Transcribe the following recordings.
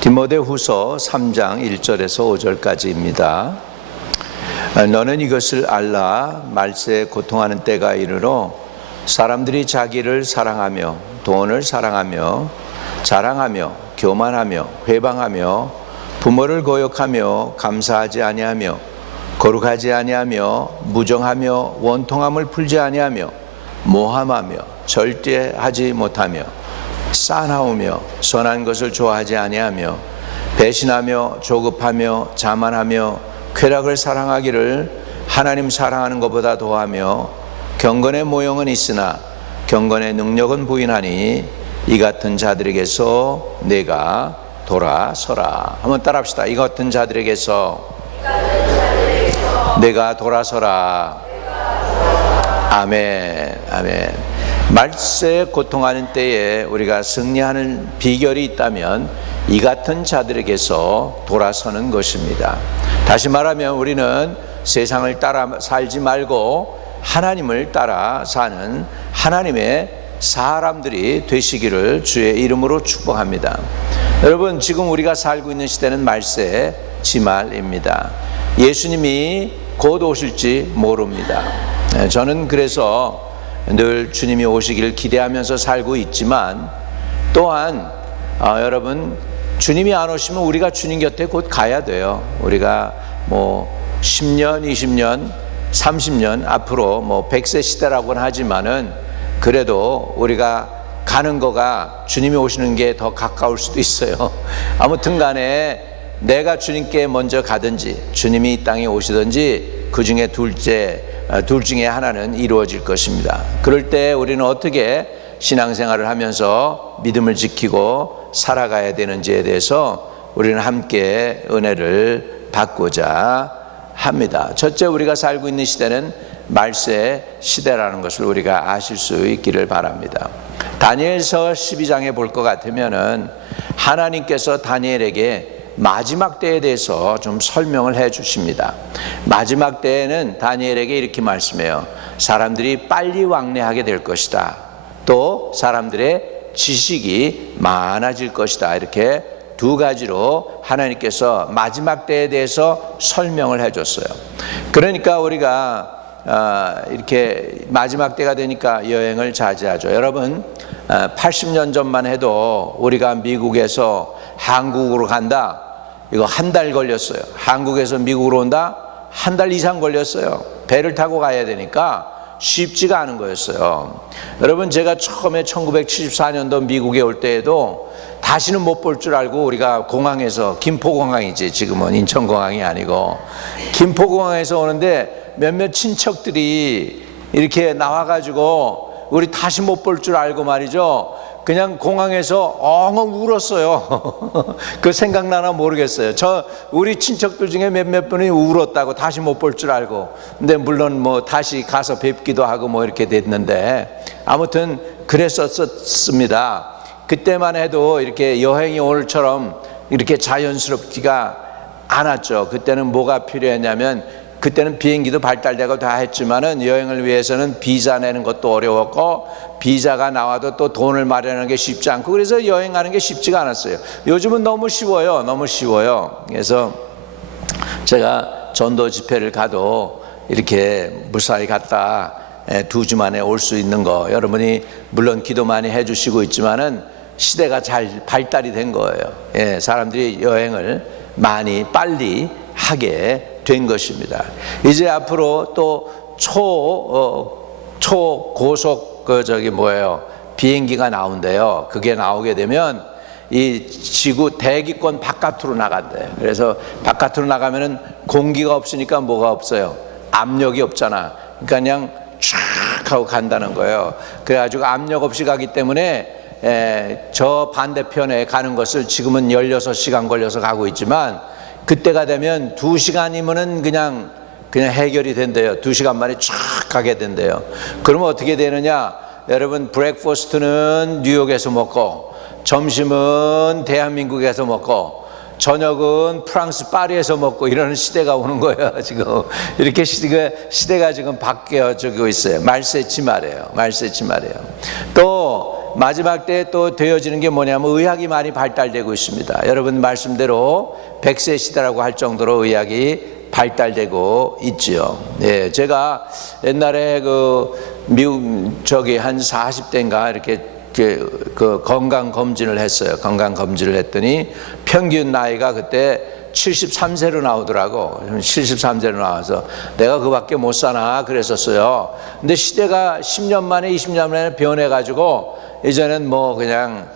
디모데후서 3장 1절에서 5절까지입니다. 너는 이것을 알라. 말세에 고통하는 때가 이르러 사람들이 자기를 사랑하며 돈을 사랑하며 자랑하며 교만하며 회방하며 부모를 거역하며 감사하지 아니하며 거룩하지 아니하며 무정하며 원통함을 풀지 아니하며 모함하며 절대하지 못하며 싸나우며 선한 것을 좋아하지 아니하며 배신하며 조급하며 자만하며 쾌락을 사랑하기를 하나님 사랑하는 것보다 더하며 경건의 모형은 있으나 경건의 능력은 부인하니 이 같은 자들에게서 내가 돌아서라. 한번 따라합시다. 이 같은 자들에게서 내가 돌아서라. 아멘. 아멘. 말세에 고통하는 때에 우리가 승리하는 비결이 있다면 이 같은 자들에게서 돌아서는 것입니다. 다시 말하면 우리는 세상을 따라 살지 말고 하나님을 따라 사는 하나님의 사람들이 되시기를 주의 이름으로 축복합니다. 여러분, 지금 우리가 살고 있는 시대는 말세 지말입니다. 예수님이 곧 오실지 모릅니다. 저는 그래서 늘 주님이 오시기를 기대하면서 살고 있지만 또한 여러분, 주님이 안 오시면 우리가 주님 곁에 곧 가야 돼요. 우리가 10년, 20년, 30년 앞으로 100세 시대라고는 하지만은 그래도 우리가 가는 거가 주님이 오시는 게 더 가까울 수도 있어요. 아무튼 간에 내가 주님께 먼저 가든지 주님이 이 땅에 오시든지 그 중에 둘 중에 하나는 이루어질 것입니다. 그럴 때 우리는 어떻게 신앙생활을 하면서 믿음을 지키고 살아가야 되는지에 대해서 우리는 함께 은혜를 받고자 합니다. 첫째, 우리가 살고 있는 시대는 말세 시대라는 것을 우리가 아실 수 있기를 바랍니다. 다니엘서 12장에 볼 것 같으면은 하나님께서 다니엘에게 마지막 때에 대해서 좀 설명을 해 주십니다. 마지막 때에는 다니엘에게 이렇게 말씀해요. 사람들이 빨리 왕래하게 될 것이다. 또 사람들의 지식이 많아질 것이다. 이렇게 두 가지로 하나님께서 마지막 때에 대해서 설명을 해 줬어요. 그러니까 우리가 이렇게 마지막 때가 되니까 여행을 자제하죠. 여러분, 80년 전만 해도 우리가 미국에서 한국으로 간다, 이거 한 달 걸렸어요. 한국에서 미국으로 온다, 한 달 이상 걸렸어요. 배를 타고 가야 되니까 쉽지가 않은 거였어요. 여러분, 제가 처음에 1974년도 미국에 올 때에도 다시는 못 볼 줄 알고 우리가 공항에서, 김포공항이지 지금은 인천공항이 아니고, 김포공항에서 오는데 몇몇 친척들이 이렇게 나와가지고 우리 다시 못 볼 줄 알고 말이죠, 그냥 공항에서 엉엉 울었어요. 그 생각나나 모르겠어요. 우리 친척들 중에 몇몇 분이 울었다고, 다시 못 볼 줄 알고. 근데 물론 다시 가서 뵙기도 하고 이렇게 됐는데, 아무튼 그랬었습니다. 그때만 해도 이렇게 여행이 오늘처럼 이렇게 자연스럽지가 않았죠. 그때는 뭐가 필요했냐면, 그때는 비행기도 발달되고 다 했지만은 여행을 위해서는 비자 내는 것도 어려웠고, 비자가 나와도 또 돈을 마련하는 게 쉽지 않고, 그래서 여행하는 게 쉽지가 않았어요. 요즘은 너무 쉬워요. 너무 쉬워요. 그래서 제가 전도 집회를 가도 이렇게 무사히 갔다 2주 만에 올 수 있는 거, 여러분이 물론 기도 많이 해주시고 있지만은 시대가 잘 발달이 된 거예요. 사람들이 여행을 많이 빨리 하게 된 것입니다. 이제 앞으로 또 초고속 비행기가 나온대요. 그게 나오게 되면 이 지구 대기권 바깥으로 나간대요. 그래서 바깥으로 나가면은 공기가 없으니까 뭐가 없어요? 압력이 없잖아. 그러니까 그냥 쫙 하고 간다는 거예요. 그래가지고 압력 없이 가기 때문에 저 반대편에 가는 것을 지금은 16시간 걸려서 가고 있지만, 그때가 되면 2시간이면은 그냥 해결이 된대요. 2시간 만에 쫙 가게 된대요. 그러면 어떻게 되느냐? 여러분, 브렉퍼스트는 뉴욕에서 먹고, 점심은 대한민국에서 먹고, 저녁은 프랑스 파리에서 먹고, 이러는 시대가 오는 거예요. 지금 이렇게 시대가 지금 바뀌어지고 있어요. 말세치 말이에요. 말세치 말이에요. 또 마지막 때 또 되어지는 게 뭐냐면 의학이 많이 발달되고 있습니다. 여러분 말씀대로 100세 시대라고 할 정도로 의학이 발달되고 있지요. 예, 제가 옛날에 그 미국 한 40대인가 이렇게 그 건강 검진을 했어요. 건강 검진을 했더니 평균 나이가 그때 73세로 나오더라고. 73세로 나와서 내가 그밖에 못 사나 그랬었어요. 근데 시대가 10년 만에 20년 만에 변해가지고 이제는 뭐 그냥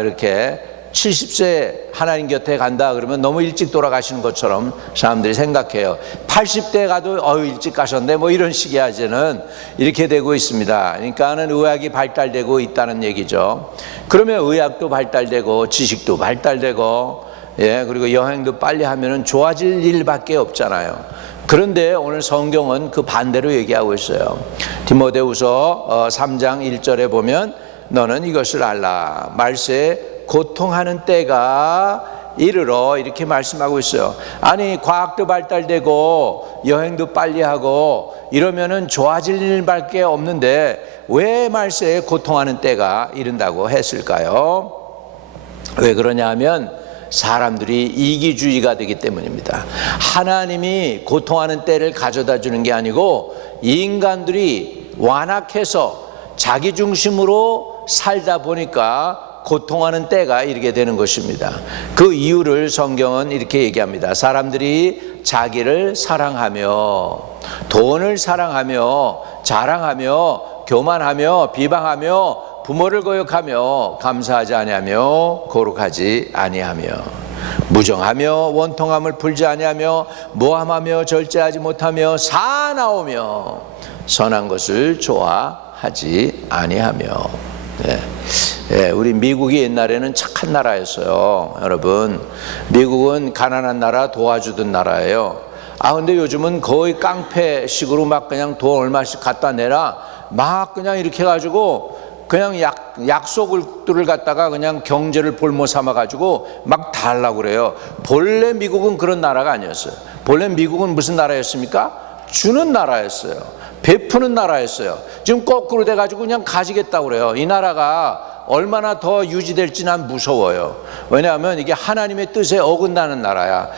이렇게 70세 하나님 곁에 간다 그러면 너무 일찍 돌아가시는 것처럼 사람들이 생각해요. 80대 가도 일찍 가셨네 뭐 이런 식이야. 이제는 이렇게 되고 있습니다. 그러니까는 의학이 발달되고 있다는 얘기죠. 그러면 의학도 발달되고 지식도 발달되고 그리고 여행도 빨리 하면은 좋아질 일밖에 없잖아요. 그런데 오늘 성경은 그 반대로 얘기하고 있어요. 디모데후서 3장 1절에 보면 너는 이것을 알라. 말세에 고통하는 때가 이르러 이렇게 말씀하고 있어요. 아니 과학도 발달되고 여행도 빨리 하고 이러면은 좋아질 일밖에 없는데 왜 말세에 고통하는 때가 이른다고 했을까요? 왜 그러냐 하면 사람들이 이기주의가 되기 때문입니다. 하나님이 고통하는 때를 가져다 주는 게 아니고 인간들이 완악해서 자기 중심으로 살다 보니까 고통하는 때가 이르게 되는 것입니다. 그 이유를 성경은 이렇게 얘기합니다. 사람들이 자기를 사랑하며 돈을 사랑하며 자랑하며 교만하며 비방하며 부모를 거역하며 감사하지 아니하며 거룩하지 아니하며 무정하며 원통함을 풀지 아니하며 모함하며 절제하지 못하며 사나우며 선한 것을 좋아하지 아니하며. 우리 미국이 옛날에는 착한 나라였어요. 여러분 미국은 가난한 나라 도와주던 나라예요. 근데 요즘은 거의 깡패식으로 막 그냥 돈 얼마씩 갖다 내라 막 그냥 이렇게 해가지고 그냥 약속들을 갖다가 그냥 경제를 볼모 삼아 가지고 막 달라고 그래요. 본래 미국은 그런 나라가 아니었어요. 본래 미국은 무슨 나라였습니까? 주는 나라였어요. 베푸는 나라였어요. 지금 거꾸로 돼가지고 그냥 가지겠다고 그래요. 이 나라가 얼마나 더 유지될지 난 무서워요. 왜냐하면 이게 하나님의 뜻에 어긋나는 나라야.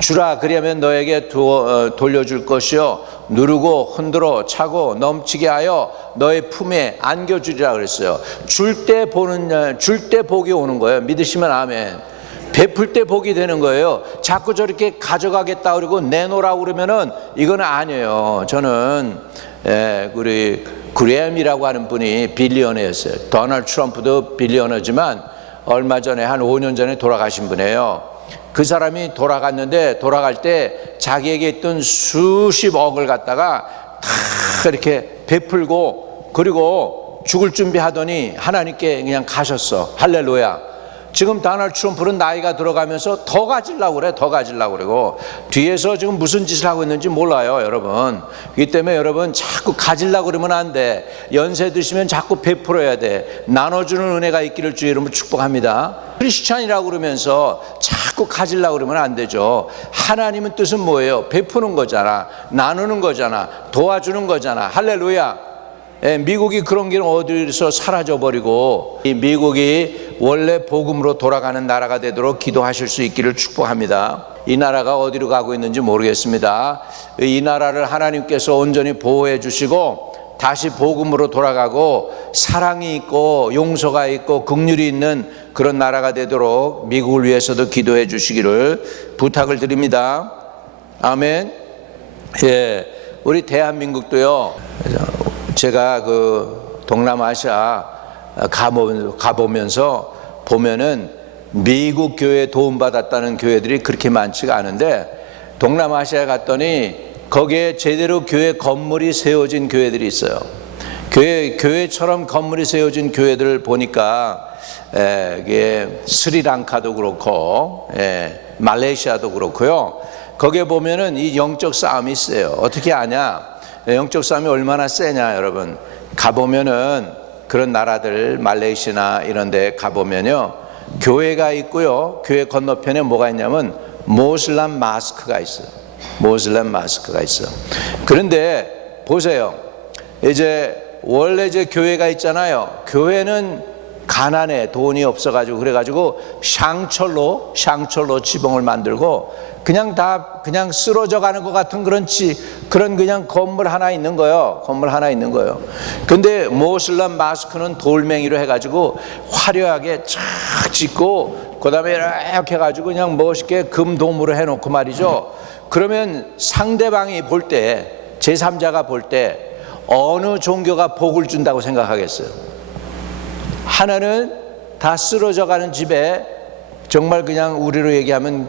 주라 그리하면 너에게 돌려줄 것이요 누르고 흔들어 차고 넘치게 하여 너의 품에 안겨주리라 그랬어요. 줄 때 복이 오는 거예요. 믿으시면 아멘. 베풀 때 복이 되는 거예요. 자꾸 저렇게 가져가겠다 그러고 내놓으라고 그러면은 이건 아니에요. 저는 우리 그레엄이라고 하는 분이 빌리어너였어요. 도널드 트럼프도 빌리어너지만 얼마 전에 한 5년 전에 돌아가신 분이에요. 그 사람이 돌아갔는데 돌아갈 때 자기에게 있던 수십억을 갖다가 다 이렇게 베풀고 그리고 죽을 준비하더니 하나님께 그냥 가셨어. 할렐루야. 지금 도널드 트럼프는 나이가 들어가면서 더 가지려고 그래. 더 가지려고 그러고 뒤에서 지금 무슨 짓을 하고 있는지 몰라요. 여러분 그렇기 때문에 여러분 자꾸 가지려고 그러면 안 돼. 연세 드시면 자꾸 베풀어야 돼. 나눠주는 은혜가 있기를 주의 이름으로 축복합니다. 크리스찬이라고 그러면서 자꾸 가지려고 그러면 안 되죠. 하나님의 뜻은 뭐예요? 베푸는 거잖아. 나누는 거잖아. 도와주는 거잖아. 할렐루야. 미국이 그런 게 어디서 사라져버리고 이 미국이 원래 복음으로 돌아가는 나라가 되도록 기도하실 수 있기를 축복합니다. 이 나라가 어디로 가고 있는지 모르겠습니다. 이 나라를 하나님께서 온전히 보호해 주시고 다시 복음으로 돌아가고 사랑이 있고 용서가 있고 긍휼이 있는 그런 나라가 되도록 미국을 위해서도 기도해 주시기를 부탁을 드립니다. 아멘. 우리 대한민국도요. 제가 그 동남아시아 가보면서 보면은 미국 교회에 도움받았다는 교회들이 그렇게 많지가 않은데 동남아시아에 갔더니 거기에 제대로 교회 건물이 세워진 교회들이 있어요. 교회처럼 건물이 세워진 교회들을 보니까 이게 스리랑카도 그렇고 말레이시아도 그렇고요. 거기에 보면은 이 영적 싸움이 있어요. 어떻게 아냐? 영적 싸움이 얼마나 세냐 여러분. 가보면은 그런 나라들 말레이시아나 이런 데 가보면요 교회가 있고요 교회 건너편에 뭐가 있냐면 모슬람 마스크가 있어요. 모슬람 마스크가 있어요. 그런데 보세요. 이제 원래 이제 교회가 있잖아요. 교회는 가난해, 돈이 없어가지고, 그래가지고 샹철로 지붕을 만들고 그냥 쓰러져 가는 것 같은 그런 그냥 건물 하나 있는 거예요. 근데 모슬람 마스크는 돌멩이로 해가지고 화려하게 쫙 짓고, 그 다음에 이렇게 해가지고 그냥 멋있게 금도무로 해놓고 말이죠. 그러면 상대방이 볼 때, 제3자가 볼 때 어느 종교가 복을 준다고 생각하겠어요? 하나는 다 쓰러져 가는 집에 정말 그냥 우리로 얘기하면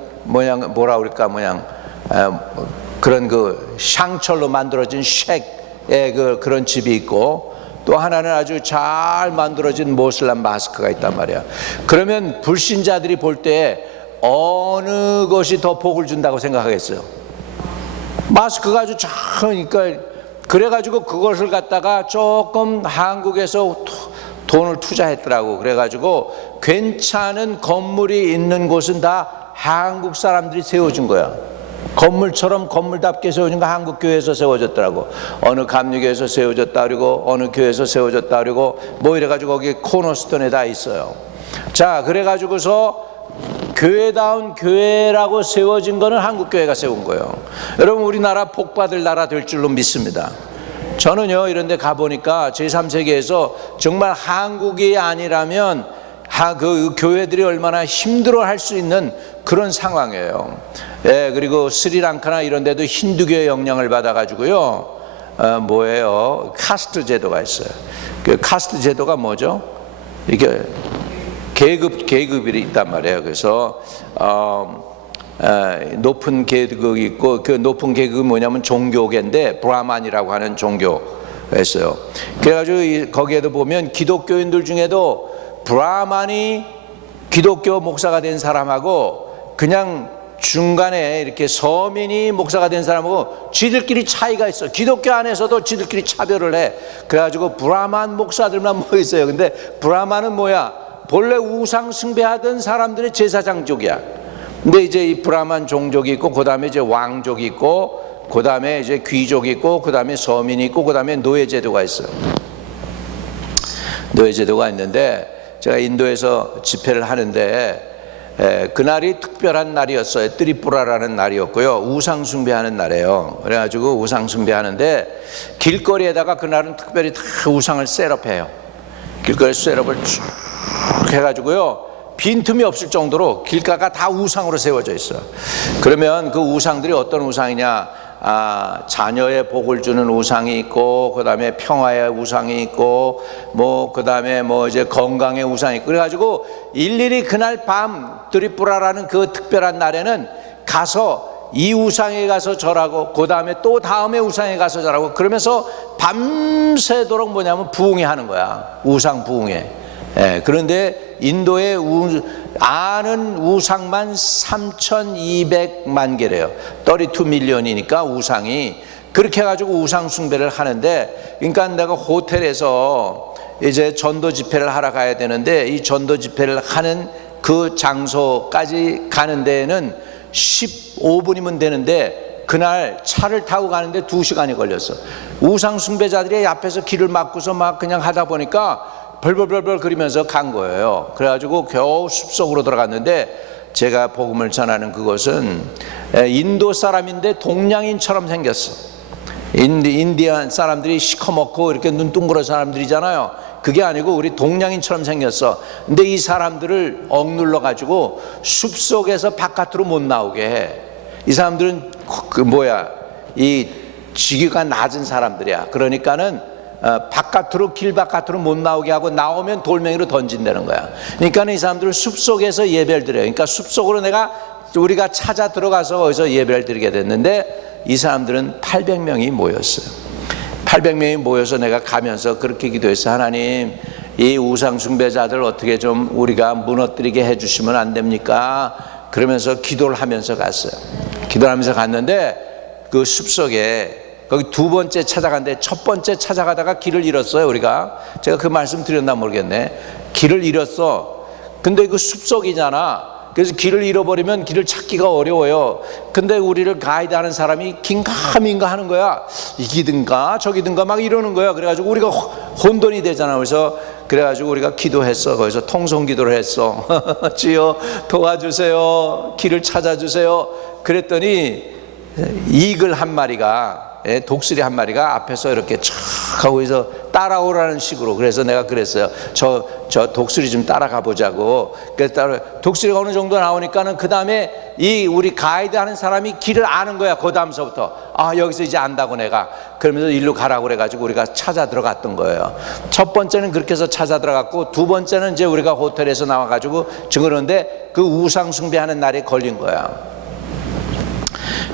그런 그 샹철로 만들어진 쉑의 그런 집이 있고, 또 하나는 아주 잘 만들어진 모슬람 마스크가 있단 말이야. 그러면 불신자들이 볼 때 어느 것이 더 복을 준다고 생각하겠어요? 마스크가 아주 작으니까. 그래가지고 그것을 갖다가 조금 한국에서 돈을 투자했더라고. 그래가지고 괜찮은 건물이 있는 곳은 다 한국 사람들이 세워준 거야. 건물처럼 건물답게 세워준 거 한국 교회에서 세워졌더라고. 어느 감리교에서 세워졌다 그러고, 어느 교회에서 세워졌다 그러고, 뭐 이래가지고 거기 코너스톤에 다 있어요. 자, 그래가지고서 교회다운 교회라고 세워진 거는 한국 교회가 세운 거예요. 여러분, 우리나라 복받을 나라 될 줄로 믿습니다. 저는요, 이런 데 가보니까 제3세계에서 정말 한국이 아니라면 그 교회들이 얼마나 힘들어 할 수 있는 그런 상황이에요. 예, 그리고 스리랑카나 이런 데도 힌두교의 영향을 받아가지고요, 카스트 제도가 있어요. 그 카스트 제도가 뭐죠? 이게 계급이 있단 말이에요. 그래서 높은 계급이 있고, 그 높은 계급이 뭐냐면 종교계인데 브라만이라고 하는 종교가 있어요. 그래가지고 거기에도 보면 기독교인들 중에도 브라만이 기독교 목사가 된 사람하고 그냥 중간에 이렇게 서민이 목사가 된 사람하고 지들끼리 차이가 있어. 기독교 안에서도 지들끼리 차별을 해. 그래가지고 브라만 목사들만 모여 있어요. 근데 브라만은 뭐야? 본래 우상 숭배하던 사람들의 제사장족이야. 근데 이제 이 브라만 종족이 있고, 그 다음에 이제 왕족이 있고, 그 다음에 이제 귀족이 있고, 그 다음에 서민이 있고, 그 다음에 노예제도가 있어요. 노예제도가 있는데, 제가 인도에서 집회를 하는데, 그날이 특별한 날이었어요. 트리푸라라는 날이었고요. 우상 숭배하는 날이에요. 그래가지고 우상 숭배하는데, 길거리에다가 그날은 특별히 다 우상을 셋업해요. 길거리 셋업을 쭉 해가지고요, 빈틈이 없을 정도로 길가가 다 우상으로 세워져 있어요. 그러면 그 우상들이 어떤 우상이냐? 자녀의 복을 주는 우상이 있고, 그 다음에 평화의 우상이 있고, 그 다음에 이제 건강의 우상이 있고, 그래가지고 일일이 그날 밤 드리뿌라라는 그 특별한 날에는 가서 이 우상에 가서 절하고, 그 다음에 또 다음에 우상에 가서 절하고, 그러면서 밤새도록 부흥회 하는 거야. 우상 부흥회. 그런데 인도의 아는 우상만 3,200만 개래요. 32밀리언이니까 우상이. 그렇게 해가지고 우상 숭배를 하는데, 그러니까 내가 호텔에서 이제 전도 집회를 하러 가야 되는데, 이 전도 집회를 하는 그 장소까지 가는 데에는 15분이면 되는데, 그날 차를 타고 가는데 2시간이 걸렸어. 우상 숭배자들이 앞에서 길을 막고서 막 그냥 하다 보니까 벌벌벌벌 그리면서 간 거예요. 그래가지고 겨우 숲속으로 들어갔는데, 제가 복음을 전하는 그곳은 인도 사람인데 동양인처럼 생겼어. 인디안 사람들이 시커멓고 이렇게 눈 둥그런 사람들이잖아요. 그게 아니고 우리 동양인처럼 생겼어. 근데 이 사람들을 억눌러 가지고 숲속에서 바깥으로 못 나오게 해. 이 사람들은 이 지위가 낮은 사람들이야. 그러니까는 바깥으로, 길 바깥으로 못 나오게 하고, 나오면 돌멩이로 던진다는 거야. 그러니까 이 사람들은 숲속에서 예배를 드려요. 그러니까 숲속으로 우리가 찾아 들어가서 거기서 예배를 드리게 됐는데, 이 사람들은 800명이 모였어요. 800명이 모여서 내가 가면서 그렇게 기도했어. 하나님, 이 우상 숭배자들 어떻게 좀 우리가 무너뜨리게 해주시면 안 됩니까? 그러면서 기도를 하면서 갔어요. 기도를 하면서 갔는데, 그 숲속에 거기 2번째 찾아갔는데, 첫 번째 찾아가다가 길을 잃었어요. 제가 그 말씀 드렸나 모르겠네. 길을 잃었어. 근데 그 숲속이잖아. 그래서 길을 잃어버리면 길을 찾기가 어려워요. 근데 우리를 가이드하는 사람이 긴가민가 하는 거야. 이기든가 저기든가 막 이러는 거야. 그래가지고 우리가 혼돈이 되잖아. 그래가지고 우리가 기도했어. 거기서 통성 기도를 했어. 주여 도와주세요. 길을 찾아주세요. 그랬더니 이글 한 마리가, 독수리 한 마리가 앞에서 이렇게 촥 하고 해서 따라오라는 식으로. 그래서 내가 그랬어요. 저 독수리 좀 따라가 보자고. 그래서 독수리가 어느 정도 나오니까는 그 다음에 이 우리 가이드 하는 사람이 길을 아는 거야. 그 다음서부터 여기서 이제 안다고 내가. 그러면서 일로 가라고 그래가지고 우리가 찾아 들어갔던 거예요. 첫 번째는 그렇게 해서 찾아 들어갔고, 두 번째는 이제 우리가 호텔에서 나와가지고 증언하는데 그 우상 숭배하는 날에 걸린 거야.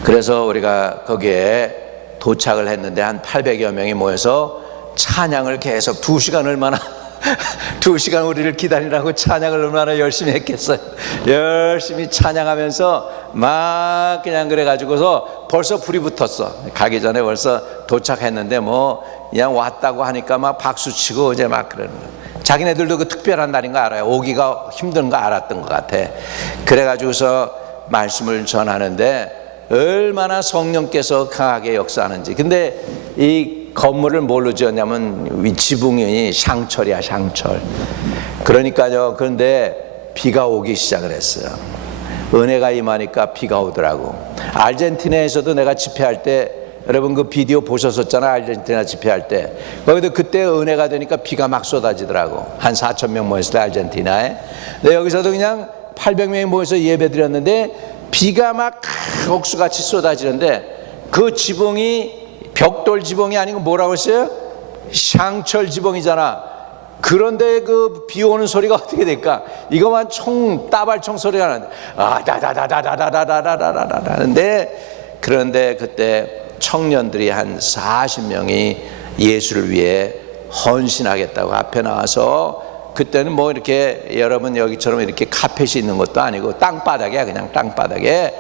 그래서 우리가 거기에 도착을 했는데 한 800여 명이 모여서 찬양을 계속 2시간 얼마나 2시간 우리를 기다리라고 찬양을 얼마나 열심히 했겠어요. 열심히 찬양하면서 막 그냥 그래가지고서 벌써 불이 붙었어. 가기 전에 벌써 도착했는데 뭐 그냥 왔다고 하니까 막 박수치고 이제 막 그러는 거예요. 자기네들도 그 특별한 날인 거 알아요. 오기가 힘든 거 알았던 것 같아. 그래가지고서 말씀을 전하는데 얼마나 성령께서 강하게 역사하는지. 근데 이 건물을 뭘로 지었냐면 지붕이 샹철이야, 샹철. 그러니까요. 그런데 비가 오기 시작을 했어요. 은혜가 임하니까 비가 오더라고. 아르헨티나에서도 내가 집회할 때, 여러분 그 비디오 보셨었잖아요. 아르헨티나 집회할 때. 거기도 그때 은혜가 되니까 비가 막 쏟아지더라고. 한 4,000명 모였을 때 아르헨티나에. 근데 여기서도 그냥 800명이 모여서 예배 드렸는데 비가 막 옥수같이 쏟아지는데 그 지붕이 벽돌 지붕이 아니고 뭐라고 했어요? 샹철 지붕이잖아. 그런데 그 비 오는 소리가 어떻게 될까? 이거만 따발총 소리가 나는데 다다다다다다다다다다다다 하는데, 그런데 그때 청년들이 한 40명이 예수를 위해 헌신하겠다고 앞에 나와서, 그때는 뭐 이렇게 여러분 여기처럼 이렇게 카펫이 있는 것도 아니고 땅바닥에, 그냥 땅바닥에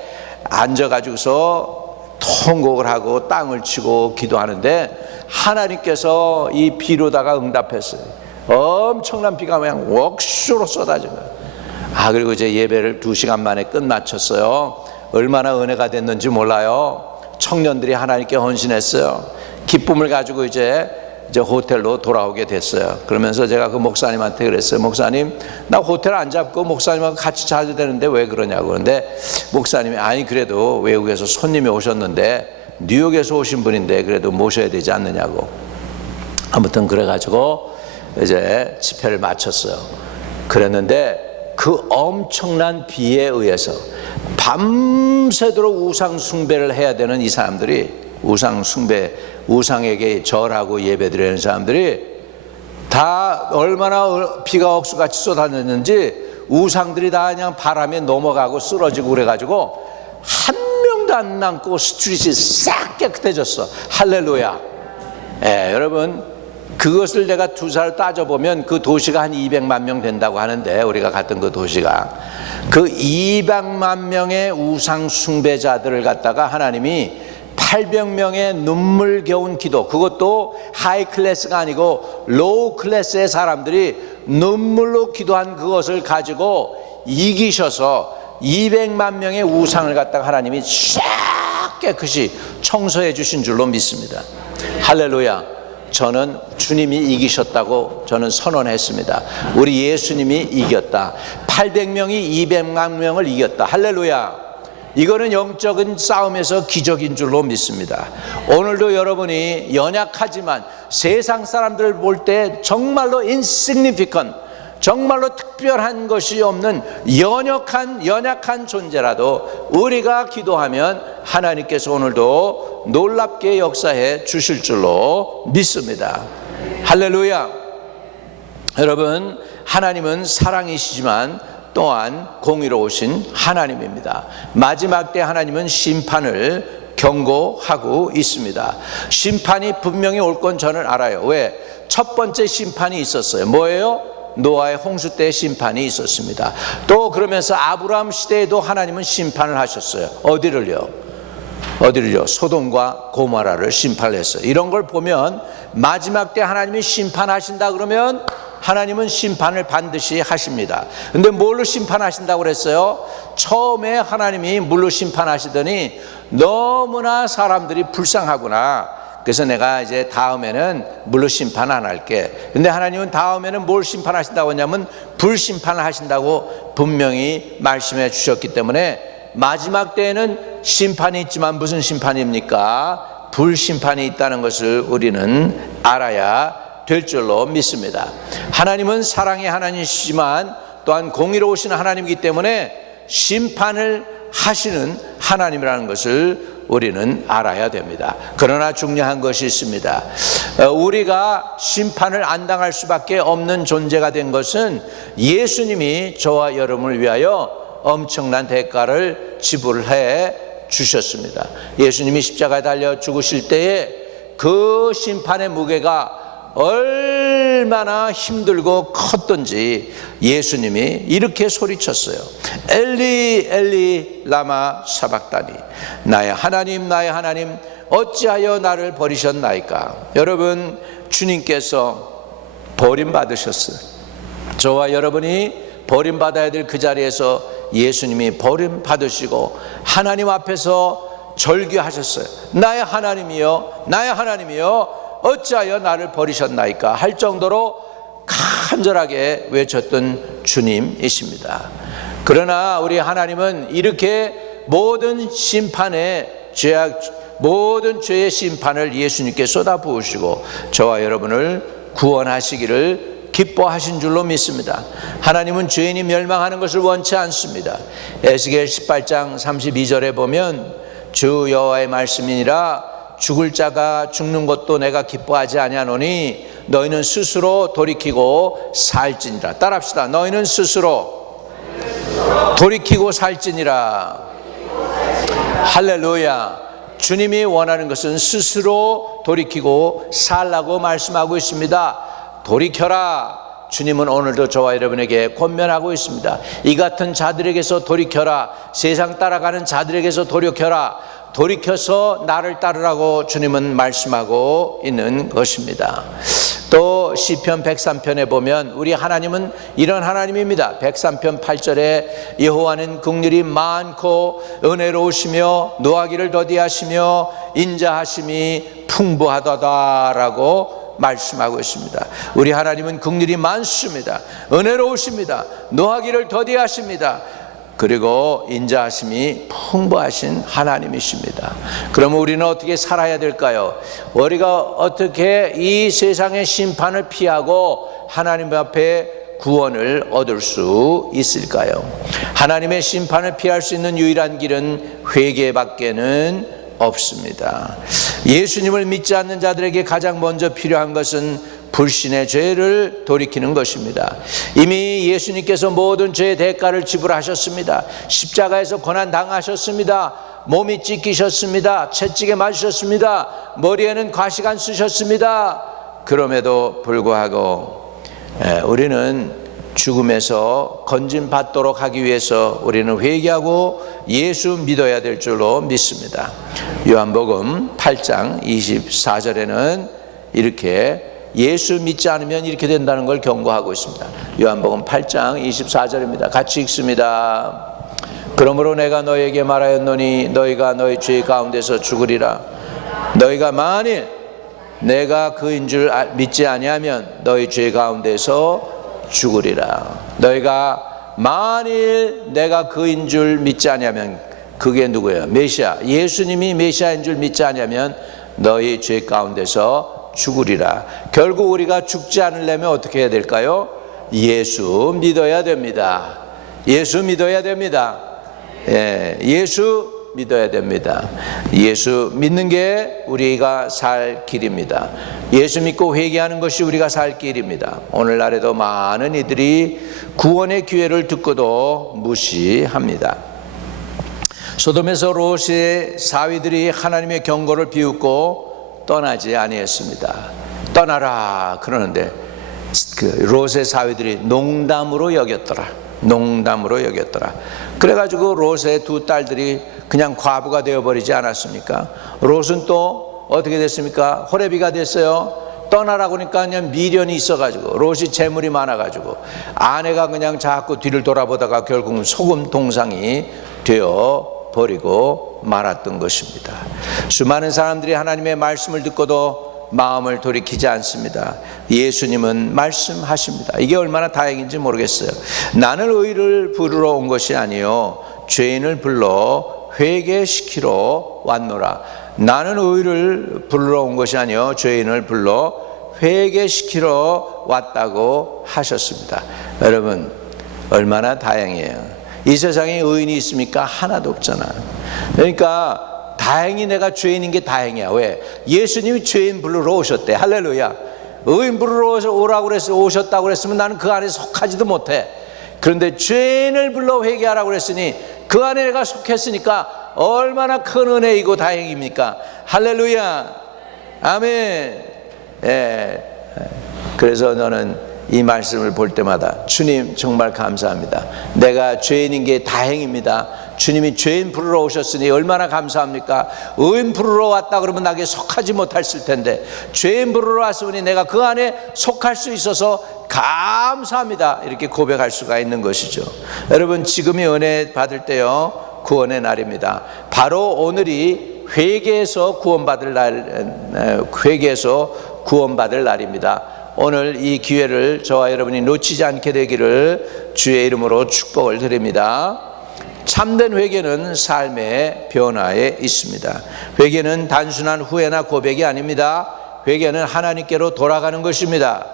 앉아가지고서 통곡을 하고 땅을 치고 기도하는데 하나님께서 이 비로다가 응답했어요. 엄청난 비가 그냥 옥수로 쏟아진 거예요. 그리고 이제 예배를 2시간 만에 끝마쳤어요. 얼마나 은혜가 됐는지 몰라요. 청년들이 하나님께 헌신했어요. 기쁨을 가지고 이제 호텔로 돌아오게 됐어요. 그러면서 제가 그 목사님한테 그랬어요. 목사님, 나 호텔 안 잡고 목사님하고 같이 자도 되는데 왜 그러냐고. 그런데 목사님이 아니 그래도 외국에서 손님이 오셨는데 뉴욕에서 오신 분인데 그래도 모셔야 되지 않느냐고. 아무튼 그래가지고 이제 집회를 마쳤어요. 그랬는데 그 엄청난 비에 의해서 밤새도록 우상 숭배를 해야 되는 이 사람들이, 우상 숭배, 우상에게 절하고 예배드리는 사람들이 다 얼마나 비가 억수같이 쏟아졌는지 우상들이 다 그냥 바람에 넘어가고 쓰러지고 그래가지고 한 명도 안 남고 스트릿이 싹 깨끗해졌어. 할렐루야. 여러분 그것을 내가 2살 따져보면 그 도시가 한 200만 명 된다고 하는데, 우리가 갔던 그 도시가 그 200만 명의 우상 숭배자들을 갖다가 하나님이 800명의 눈물겨운 기도, 그것도 하이 클래스가 아니고 로우 클래스의 사람들이 눈물로 기도한 그것을 가지고 이기셔서 200만 명의 우상을 갖다가 하나님이 싹 깨끗이 청소해 주신 줄로 믿습니다. 할렐루야. 저는 주님이 이기셨다고 저는 선언했습니다. 우리 예수님이 이겼다. 800명이 200만 명을 이겼다. 할렐루야. 이거는 영적인 싸움에서 기적인 줄로 믿습니다. 오늘도 여러분이 연약하지만 세상 사람들을 볼 때 정말로 insignificant, 정말로 특별한 것이 없는 연약한 존재라도 우리가 기도하면 하나님께서 오늘도 놀랍게 역사해 주실 줄로 믿습니다. 할렐루야. 여러분, 하나님은 사랑이시지만 또한 공의로우신 하나님입니다. 마지막 때 하나님은 심판을 경고하고 있습니다. 심판이 분명히 올 건 저는 알아요. 왜? 첫 번째 심판이 있었어요. 뭐예요? 노아의 홍수 때 심판이 있었습니다. 또 그러면서 아브라함 시대에도 하나님은 심판을 하셨어요. 어디를요? 소돔과 고모라를 심판을 했어요. 이런 걸 보면 마지막 때 하나님이 심판하신다 그러면 하나님은 심판을 반드시 하십니다. 근데 뭘로 심판하신다고 그랬어요? 처음에 하나님이 물로 심판하시더니 너무나 사람들이 불쌍하구나. 그래서 내가 이제 다음에는 물로 심판 안 할게. 근데 하나님은 다음에는 뭘 심판하신다고 했냐면 불심판을 하신다고 분명히 말씀해 주셨기 때문에 마지막 때에는 심판이 있지만 무슨 심판입니까? 불심판이 있다는 것을 우리는 알아야 될 줄로 믿습니다. 하나님은 사랑의 하나님이시지만 또한 공의로우신 하나님이기 때문에 심판을 하시는 하나님이라는 것을 우리는 알아야 됩니다. 그러나 중요한 것이 있습니다. 우리가 심판을 안 당할 수밖에 없는 존재가 된 것은 예수님이 저와 여러분을 위하여 엄청난 대가를 지불해 주셨습니다. 예수님이 십자가에 달려 죽으실 때에 그 심판의 무게가 얼마나 힘들고 컸던지 예수님이 이렇게 소리쳤어요. 엘리 엘리 라마 사박다니, 나의 하나님 나의 하나님 어찌하여 나를 버리셨나이까. 여러분, 주님께서 버림받으셨어요. 저와 여러분이 버림받아야 될 그 자리에서 예수님이 버림받으시고 하나님 앞에서 절규하셨어요. 나의 하나님이여 나의 하나님이여 어찌하여 나를 버리셨나이까 할 정도로 간절하게 외쳤던 주님이십니다. 그러나 우리 하나님은 이렇게 모든 죄의 심판을 예수님께 쏟아부으시고 저와 여러분을 구원하시기를 기뻐하신 줄로 믿습니다. 하나님은 죄인이 멸망하는 것을 원치 않습니다. 에스겔 18장 32절에 보면 주 여호와의 말씀이니라 죽을 자가 죽는 것도 내가 기뻐하지 아니하노니 너희는 스스로 돌이키고 살지니라. 따라합시다. 너희는 스스로 돌이키고 살지니라. 할렐루야. 주님이 원하는 것은 스스로 돌이키고 살라고 말씀하고 있습니다. 돌이켜라. 주님은 오늘도 저와 여러분에게 권면하고 있습니다. 이 같은 자들에게서 돌이켜라. 세상 따라가는 자들에게서 돌이켜라. 돌이켜서 나를 따르라고 주님은 말씀하고 있는 것입니다. 또 시편 103편에 보면 우리 하나님은 이런 하나님입니다. 103편 8절에 여호와는 긍휼이 많고 은혜로우시며 노하기를 더디하시며 인자하심이 풍부하다라고 말씀하고 있습니다. 우리 하나님은 긍휼이 많습니다. 은혜로우십니다. 노하기를 더디하십니다. 그리고 인자하심이 풍부하신 하나님이십니다. 그러면 우리는 어떻게 살아야 될까요? 우리가 어떻게 이 세상의 심판을 피하고 하나님 앞에 구원을 얻을 수 있을까요? 하나님의 심판을 피할 수 있는 유일한 길은 회개밖에는 없습니다. 예수님을 믿지 않는 자들에게 가장 먼저 필요한 것은 불신의 죄를 돌이키는 것입니다. 이미 예수님께서 모든 죄의 대가를 지불하셨습니다. 십자가에서 고난당하셨습니다. 몸이 찢기셨습니다. 채찍에 맞으셨습니다. 머리에는 가시관 쓰셨습니다. 그럼에도 불구하고 우리는 죽음에서 건진받도록 하기 위해서 우리는 회개하고 예수 믿어야 될 줄로 믿습니다. 요한복음 8장 24절에는 이렇게 예수 믿지 않으면 이렇게 된다는 걸 경고하고 있습니다. 요한복음 8장 24절입니다. 같이 읽습니다. 그러므로 내가 너희에게 말하였노니 너희가 너희 죄 가운데서 죽으리라. 너희가 만일 내가 그인 줄 믿지 아니하면 너희 죄 가운데서 죽으리라. 너희가 만일 내가 그인 줄 믿지 아니하면, 그게 누구예요? 메시아, 예수님이 메시아인 줄 믿지 아니하면 너희 죄 가운데서 죽으리라. 결국 우리가 죽지 않으려면 어떻게 해야 될까요? 예수 믿어야 됩니다. 예수 믿어야 됩니다. 예수 믿어야 됩니다. 예수 믿는 게 우리가 살 길입니다. 예수 믿고 회개하는 것이 우리가 살 길입니다. 오늘날에도 많은 이들이 구원의 기회를 듣고도 무시합니다. 소돔에서 롯의 사위들이 하나님의 경고를 비웃고 떠나지 아니했습니다. 떠나라 그러는데 그 롯의 사위들이 농담으로 여겼더라. 농담으로 여겼더라. 그래가지고 롯의 두 딸들이 그냥 과부가 되어버리지 않았습니까? 롯은 또 어떻게 됐습니까? 호레비가 됐어요. 떠나라고 하니까 그냥 미련이 있어가지고 롯이 재물이 많아가지고 아내가 그냥 자꾸 뒤를 돌아보다가 결국은 소금 동상이 되어 버리고 말았던 것입니다. 수많은 사람들이 하나님의 말씀을 듣고도 마음을 돌이키지 않습니다. 예수님은 말씀하십니다. 이게 얼마나 다행인지 모르겠어요. 나는 의를 부르러 온 것이 아니요 죄인을 불러 회개시키러 왔노라. 나는 의를 부르러 온 것이 아니요 죄인을 불러 회개시키러 왔다고 하셨습니다. 여러분 얼마나 다행이에요. 이 세상에 의인이 있습니까? 하나도 없잖아. 그러니까 다행히 내가 죄인인 게 다행이야. 왜? 예수님이 죄인 부르러 오셨대. 할렐루야. 의인 부르러 오라고 그랬어, 오셨다고 그랬으면 나는 그 안에 속하지도 못해. 그런데 죄인을 불러 회개하라고 그랬으니 그 안에 내가 속했으니까 얼마나 큰 은혜이고 다행입니까? 할렐루야. 아멘. 예. 그래서 저는 이 말씀을 볼 때마다 주님 정말 감사합니다. 내가 죄인인 게 다행입니다. 주님이 죄인 부르러 오셨으니 얼마나 감사합니까? 의인 부르러 왔다 그러면 나에게 속하지 못했을 텐데 죄인 부르러 왔으니 내가 그 안에 속할 수 있어서 감사합니다. 이렇게 고백할 수가 있는 것이죠. 여러분 지금이 은혜 받을 때요 구원의 날입니다. 바로 오늘이 회개에서 구원받을 날입니다. 오늘 이 기회를 저와 여러분이 놓치지 않게 되기를 주의 이름으로 축복을 드립니다. 참된 회개는 삶의 변화에 있습니다. 회개는 단순한 후회나 고백이 아닙니다. 회개는 하나님께로 돌아가는 것입니다.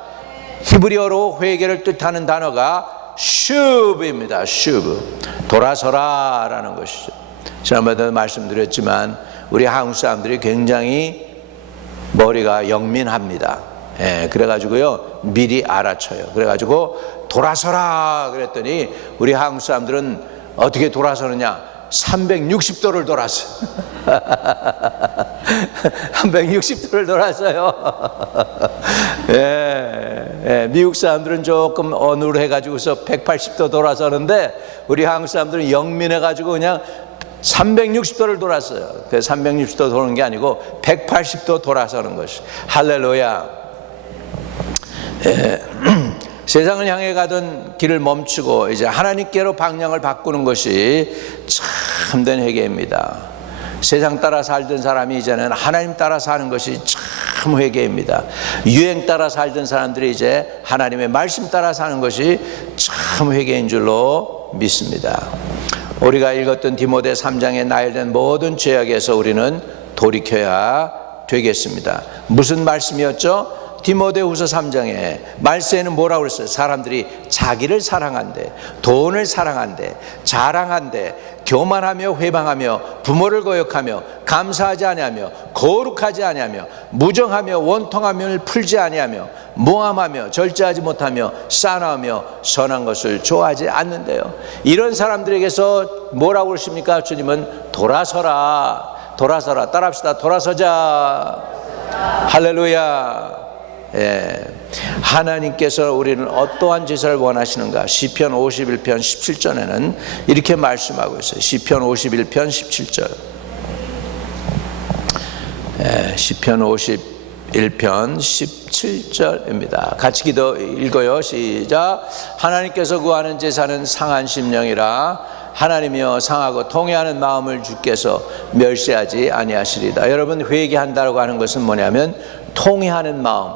히브리어로 회개를 뜻하는 단어가 슈브입니다. 슈브, 돌아서라 라는 것이죠. 지난번에도 말씀드렸지만 우리 한국 사람들이 굉장히 머리가 영민합니다. 예, 그래가지고요 미리 알아쳐요. 그래가지고 돌아서라 그랬더니 우리 한국 사람들은 어떻게 돌아서느냐? 360도를 돌았어요. 360도를 돌았어요. 예, 미국 사람들은 조금 어눌해가지고서 180도 돌아서는데 우리 한국 사람들은 영민해가지고 그냥 360도를 돌았어요. 그 360도 도는 게 아니고 180도 돌아서는 것이. 할렐루야. 예, 세상을 향해 가던 길을 멈추고 이제 하나님께로 방향을 바꾸는 것이 참된 회개입니다. 세상 따라 살던 사람이 이제는 하나님 따라 사는 것이 참 회개입니다. 유행 따라 살던 사람들이 이제 하나님의 말씀 따라 사는 것이 참 회개인 줄로 믿습니다. 우리가 읽었던 디모데 3장에 나열된 모든 죄악에서 우리는 돌이켜야 되겠습니다. 무슨 말씀이었죠? 디모데후서 3장에 말세에는 뭐라고 그랬어요? 사람들이 자기를 사랑한대, 돈을 사랑한대, 자랑한대, 교만하며 회방하며 부모를 거역하며 감사하지 아니하며 거룩하지 아니하며 무정하며 원통함을 풀지 아니하며 모함하며 절제하지 못하며 싸나우며 선한 것을 좋아하지 않는데요. 이런 사람들에게서 뭐라고 그러십니까? 주님은 돌아서라, 돌아서라. 따라합시다. 돌아서자. 할렐루야. 예, 하나님께서 우리는 어떠한 제사를 원하시는가? 시편 51편 17절에는 이렇게 말씀하고 있어요. 시편 51편 17절. 예, 시편 51편 17절입니다. 같이 기도 읽어요. 시작. 하나님께서 구하는 제사는 상한 심령이라 하나님이여 상하고 통회하는 마음을 주께서 멸시하지 아니하시리다. 여러분 회개한다고 하는 것은 뭐냐면 통회하는 마음,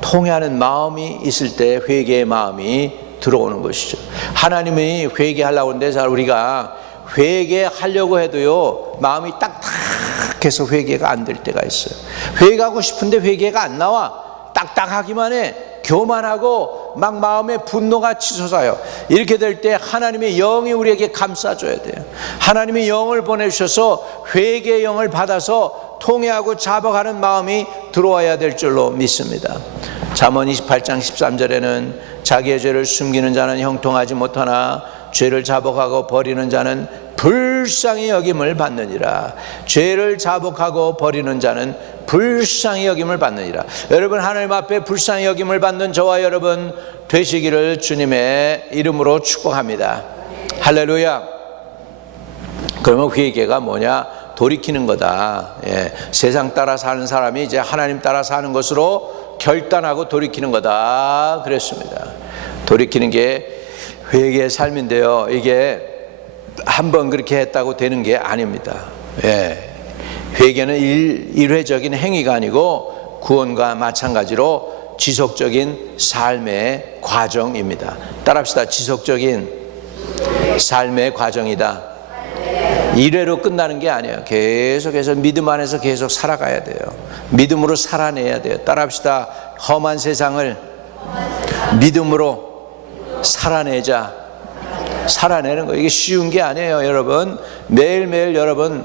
통회하는 마음이 있을 때 회개의 마음이 들어오는 것이죠. 하나님이 회개하려고 하는데 우리가 회개하려고 해도요 마음이 딱딱해서 회개가 안 될 때가 있어요. 회개하고 싶은데 회개가 안 나와. 딱딱하기만 해. 교만하고 막 마음에 분노가 치솟아요. 이렇게 될 때 하나님의 영이 우리에게 감싸줘야 돼요. 하나님의 영을 보내주셔서 회개의 영을 받아서 통회하고 자복하는 마음이 들어와야 될 줄로 믿습니다. 잠언 28장 13절에는 자기의 죄를 숨기는 자는 형통하지 못하나 죄를 자복하고 버리는 자는 불쌍히 여김을 받느니라. 죄를 자복하고 버리는 자는 불쌍히 여김을 받느니라. 여러분 하나님 앞에 불쌍히 여김을 받는 저와 여러분 되시기를 주님의 이름으로 축복합니다. 할렐루야. 그러면 회개가 뭐냐? 돌이키는 거다. 세상 따라 사는 사람이 이제 하나님 따라 사는 것으로 결단하고 돌이키는 거다 그랬습니다. 돌이키는 게 회개의 삶인데요, 이게 한번 그렇게 했다고 되는 게 아닙니다. 회개는 일회적인 행위가 아니고 구원과 마찬가지로 지속적인 삶의 과정입니다. 따라합시다. 지속적인 삶의 과정이다. 일회로 끝나는 게 아니에요. 계속해서 믿음 안에서 계속 살아가야 돼요. 믿음으로 살아내야 돼요. 따라합시다. 험한 세상을 믿음으로 살아내자. 살아내는 거 이게 쉬운 게 아니에요, 여러분. 매일매일 여러분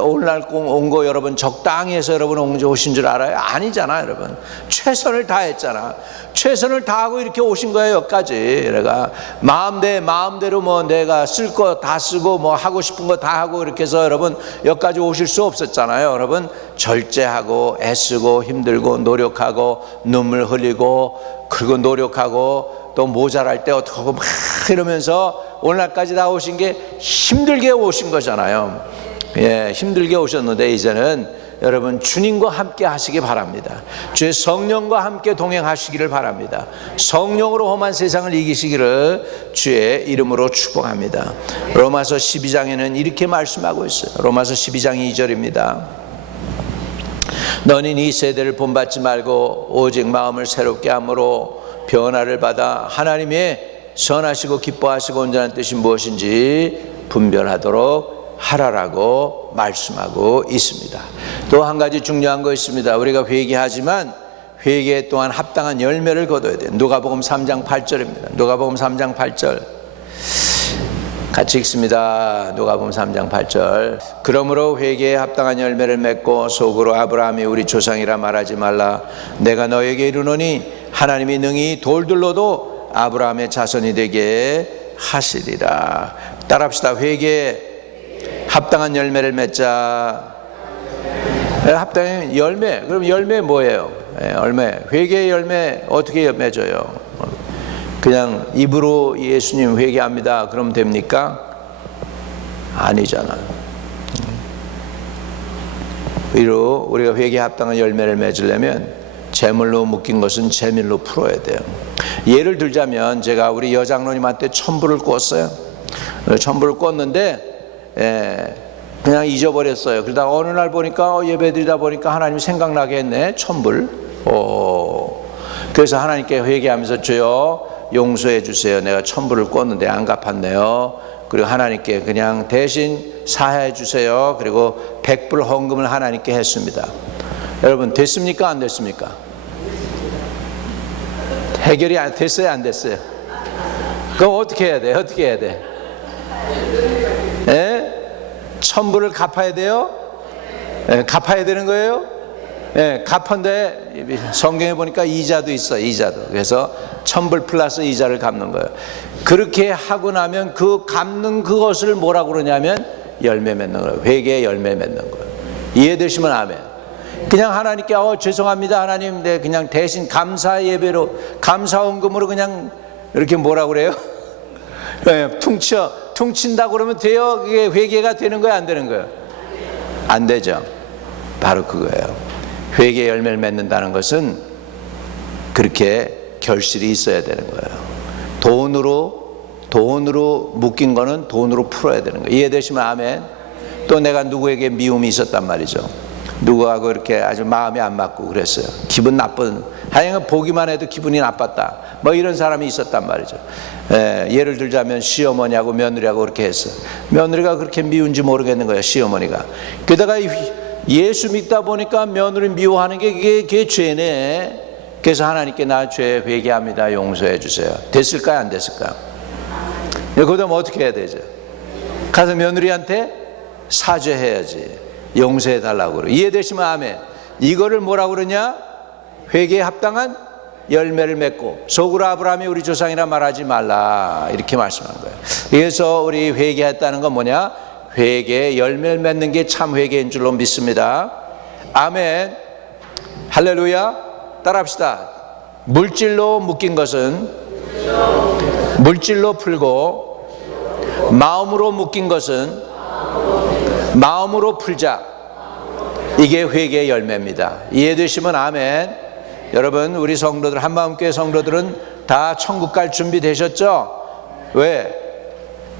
오늘날 온 거 여러분 적당히 해서 여러분 오신 줄 알아요? 아니잖아, 여러분. 최선을 다했잖아. 최선을 다하고 이렇게 오신 거예요, 여기까지. 내가 마음대로 뭐 내가 쓸 거 다 쓰고 뭐 하고 싶은 거 다 하고 이렇게 해서 여러분 여기까지 오실 수 없었잖아요, 여러분. 절제하고 애쓰고 힘들고 노력하고 눈물 흘리고 그리고 노력하고 또 모자랄 때 어떻게 하고 막 이러면서 오늘날까지 다 오신 게 힘들게 오신 거잖아요. 힘들게 오셨는데 이제는 여러분 주님과 함께 하시기 바랍니다. 주의 성령과 함께 동행하시기를 바랍니다. 성령으로 험한 세상을 이기시기를 주의 이름으로 축복합니다. 로마서 12장에는 이렇게 말씀하고 있어요. 로마서 12장 2절입니다. 너는 이 세대를 본받지 말고 오직 마음을 새롭게 함으로 변화를 받아 하나님의 선하시고 기뻐하시고 온전한 뜻이 무엇인지 분별하도록 하라라고 말씀하고 있습니다. 또 한 가지 중요한 거 있습니다. 우리가 회개하지만 회개 또한 합당한 열매를 거둬야 돼요. 누가복음 3장 8절입니다. 누가복음 3장 8절 같이 읽습니다. 누가복음 3장 8절. 그러므로 회개에 합당한 열매를 맺고 속으로 아브라함이 우리 조상이라 말하지 말라. 내가 너에게 이르노니 하나님이 능히 돌들로도 아브라함의 자손이 되게 하시리라. 따라합시다. 회개에 합당한 열매를 맺자. 합당한 열매. 그럼 열매 뭐예요? 열매. 회개의 열매 어떻게 맺어요? 그냥 입으로 예수님 회개합니다. 그럼 됩니까? 아니잖아요. 위로 우리가 회개에 합당한 열매를 맺으려면 재물로 묶인 것은 재물로 풀어야 돼요. 예를 들자면 제가 우리 여장로님한테 천불을 꿨어요. 천불을 꿨는데 그냥 잊어버렸어요. 그러다가 어느 날 보니까 예배드리다 보니까 하나님이 생각나게 했네. 천불. 그래서 하나님께 회개하면서 주여 용서해 주세요. 내가 천불을 꿨는데 안 갚았네요. 그리고 하나님께 그냥 대신 사해 주세요. 그리고 100불 헌금을 하나님께 했습니다. 여러분 됐습니까? 안 됐습니까? 해결이 됐어요? 안 됐어요? 그럼 어떻게 해야 돼? 어떻게 해야 돼? 천불을 갚아야 돼요? 갚아야 되는 거예요? 갚은데 성경에 보니까 이자도 있어. 이자도. 그래서 천불 플러스 이자를 갚는 거예요. 그렇게 하고 나면 그 갚는 그것을 뭐라고 그러냐면 열매 맺는 거예요. 회개의 열매 맺는 거예요. 이해되시면 아멘. 그냥 하나님께 죄송합니다 하나님, 네, 그냥 대신 감사 예배로 감사 헌금으로 그냥 이렇게 뭐라 그래요? 퉁친다고 그러면 돼요? 그게 회개가 되는 거예요? 안 되는 거예요? 안 되죠. 바로 그거예요. 회개 열매를 맺는다는 것은 그렇게 결실이 있어야 되는 거예요. 돈으로 묶인 거는 돈으로 풀어야 되는 거예요. 이해되시면 아멘. 또 내가 누구에게 미움이 있었단 말이죠. 누구하고 이렇게 아주 마음이 안 맞고 그랬어요. 기분 나쁜, 하여간 보기만 해도 기분이 나빴다, 뭐 이런 사람이 있었단 말이죠. 예를 들자면 시어머니하고 며느리하고 그렇게 했어. 며느리가 그렇게 미운지 모르겠는 거야, 시어머니가. 게다가 예수 믿다 보니까 며느리 미워하는 게 그게 죄네. 그래서 하나님께 나 죄 회개합니다, 용서해 주세요. 됐을까요? 안 됐을까요? 그다음 어떻게 해야 되죠? 가서 며느리한테 사죄해야지. 용서해 달라고 그래. 이해되시면 아멘. 이거를 뭐라고 그러냐? 회개에 합당한 열매를 맺고 속으로 아브라함이 우리 조상이라 말하지 말라, 이렇게 말씀한 거예요. 그래서 우리 회개했다는 건 뭐냐? 회개에 열매를 맺는 게 참 회개인 줄로 믿습니다. 아멘. 할렐루야. 따라합시다. 물질로 묶인 것은 물질로 풀고 마음으로 묶인 것은 마음으로 풀자. 이게 회개의 열매입니다. 이해되시면 아멘. 여러분, 우리 성도들, 한마음교회 성도들은 다 천국 갈 준비 되셨죠? 왜?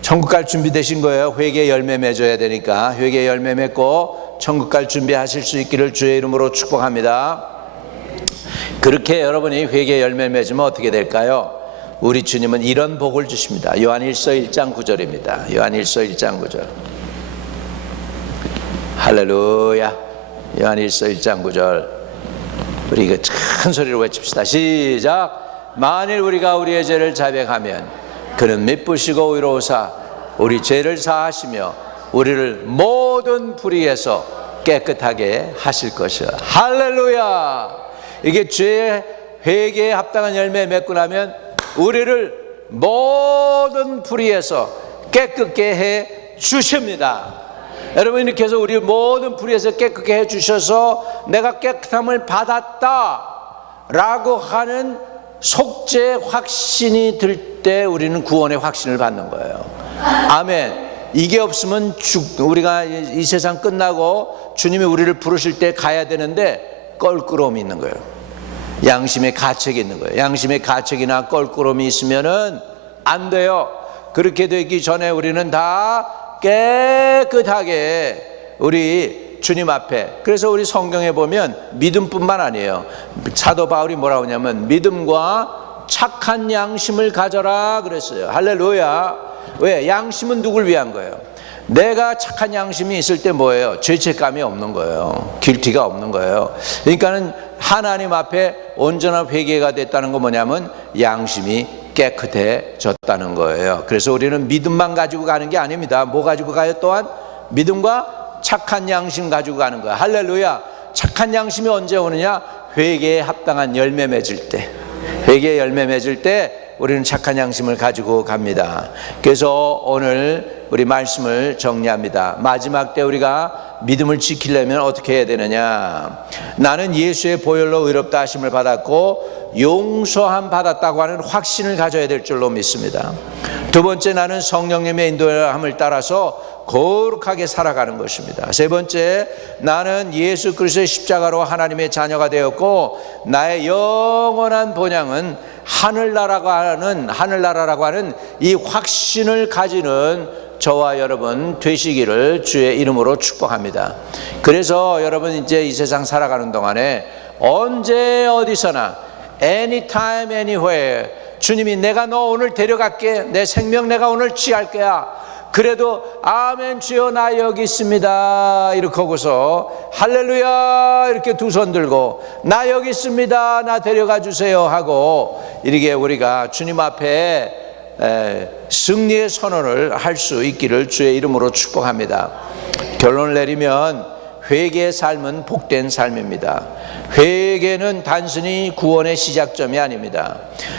천국 갈 준비 되신 거예요. 회개의 열매 맺어야 되니까. 회개의 열매 맺고 천국 갈 준비하실 수 있기를 주의 이름으로 축복합니다. 그렇게 여러분이 회개의 열매 맺으면 어떻게 될까요? 우리 주님은 이런 복을 주십니다. 요한일서 1장 9절입니다. 요한일서 1장 9절. 할렐루야. 요한일서 1장 9절. 우리 이거 큰 소리로 외칩시다. 시작. 만일 우리가 우리의 죄를 자백하면 그는 미쁘시고 의로우사 우리 죄를 사하시며 우리를 모든 불의에서 깨끗하게 하실 것이야. 할렐루야. 이게 죄의 회개에 합당한 열매 맺고 나면 우리를 모든 불의에서 깨끗게 해 주십니다. 여러분, 이렇게 해서 우리 모든 불의에서 깨끗게 해 주셔서 내가 깨끗함을 받았다 라고 하는 속죄 확신이 들 때 우리는 구원의 확신을 받는 거예요. 아멘. 이게 없으면 우리가 이 세상 끝나고 주님이 우리를 부르실 때 가야 되는데 껄끄러움이 있는 거예요. 양심의 가책이 있는 거예요. 양심의 가책이나 껄끄러움이 있으면은 안 돼요. 그렇게 되기 전에 우리는 다 깨끗하게 우리 주님 앞에. 그래서 우리 성경에 보면 믿음뿐만 아니에요. 사도 바울이 뭐라고 하냐면 믿음과 착한 양심을 가져라 그랬어요. 할렐루야. 왜? 양심은 누굴 위한 거예요? 내가 착한 양심이 있을 때 뭐예요? 죄책감이 없는 거예요. 길티가 없는 거예요. 그러니까는 하나님 앞에 온전한 회개가 됐다는 건 뭐냐면 양심이 깨끗해졌다는 거예요. 그래서 우리는 믿음만 가지고 가는 게 아닙니다. 뭐 가지고 가요? 또한 믿음과 착한 양심 가지고 가는 거야. 할렐루야. 착한 양심이 언제 오느냐? 회개에 합당한 열매 맺을 때. 회개의 열매 맺을 때 우리는 착한 양심을 가지고 갑니다. 그래서 오늘 우리 말씀을 정리합니다. 마지막 때 우리가 믿음을 지키려면 어떻게 해야 되느냐? 나는 예수의 보혈로 의롭다 하심을 받았고 용서함 받았다고 하는 확신을 가져야 될 줄로 믿습니다. 두 번째, 나는 성령님의 인도함을 따라서 거룩하게 살아가는 것입니다. 세 번째, 나는 예수 그리스도의 십자가로 하나님의 자녀가 되었고 나의 영원한 본향은 하늘나라라고 하는 이 확신을 가지는 저와 여러분 되시기를 주의 이름으로 축복합니다. 그래서 여러분 이제 이 세상 살아가는 동안에 언제 어디서나 anytime anywhere 주님이 내가 너 오늘 데려갈게, 내 생명 내가 오늘 취할 거야. 그래도 아멘 주여 나 여기 있습니다 이렇게 하고서 할렐루야 이렇게 두 손 들고 나 여기 있습니다 나 데려가 주세요 하고 이렇게 우리가 주님 앞에 승리의 선언을 할 수 있기를 주의 이름으로 축복합니다. 결론을 내리면 회개의 삶은 복된 삶입니다. 회개는 단순히 구원의 시작점이 아닙니다.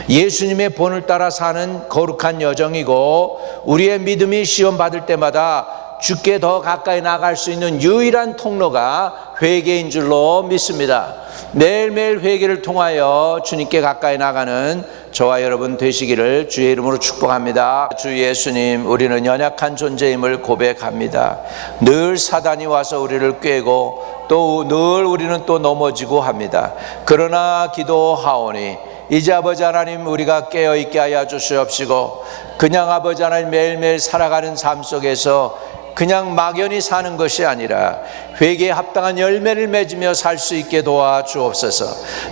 예수님의 본을 따라 사는 거룩한 여정이고 우리의 믿음이 시험받을 때마다 주께 더 가까이 나갈 수 있는 유일한 통로가 회개인 줄로 믿습니다. 매일매일 회개를 통하여 주님께 가까이 나가는 저와 여러분 되시기를 주의 이름으로 축복합니다. 주 예수님, 우리는 연약한 존재임을 고백합니다. 늘 사단이 와서 우리를 꾀고 또 늘 우리는 또 넘어지고 합니다. 그러나 기도하오니 이제 아버지 하나님 우리가 깨어있게 하여 주시옵시고 그냥 아버지 하나님 매일매일 살아가는 삶 속에서 그냥 막연히 사는 것이 아니라 회개에 합당한 열매를 맺으며 살 수 있게 도와주옵소서.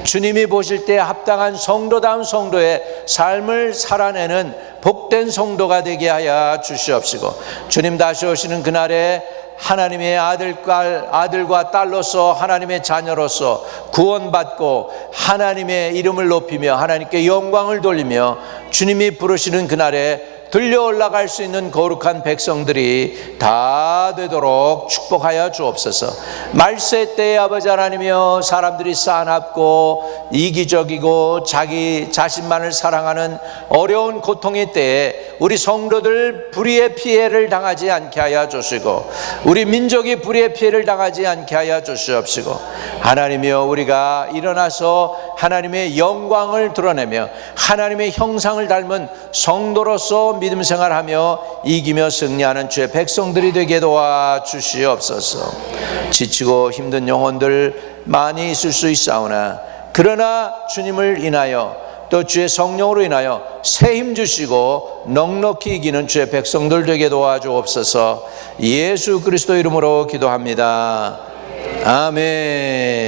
주님이 보실 때 합당한 성도다운 성도의 삶을 살아내는 복된 성도가 되게 하여 주시옵시고 주님 다시 오시는 그날에 하나님의 아들과 딸로서 하나님의 자녀로서 구원받고 하나님의 이름을 높이며 하나님께 영광을 돌리며 주님이 부르시는 그날에 들려 올라갈 수 있는 거룩한 백성들이 다 되도록 축복하여 주옵소서. 말세 때에 아버지 하나님이여 사람들이 싸납고 이기적이고 자기 자신만을 사랑하는 어려운 고통의 때에 우리 성도들 불의의 피해를 당하지 않게 하여 주시고 우리 민족이 불의의 피해를 당하지 않게 하여 주시옵시고 하나님이여 우리가 일어나서 하나님의 영광을 드러내며 하나님의 형상을 닮은 성도로서 믿음 생활하며 이기며 승리하는 주의 백성들이 되게 도와주시옵소서. 지치고 힘든 영혼들 많이 있을 수 있사오나 그러나 주님을 인하여 또 주의 성령으로 인하여 새 힘 주시고 넉넉히 이기는 주의 백성들 되게 도와주옵소서. 예수 그리스도 이름으로 기도합니다. 아멘.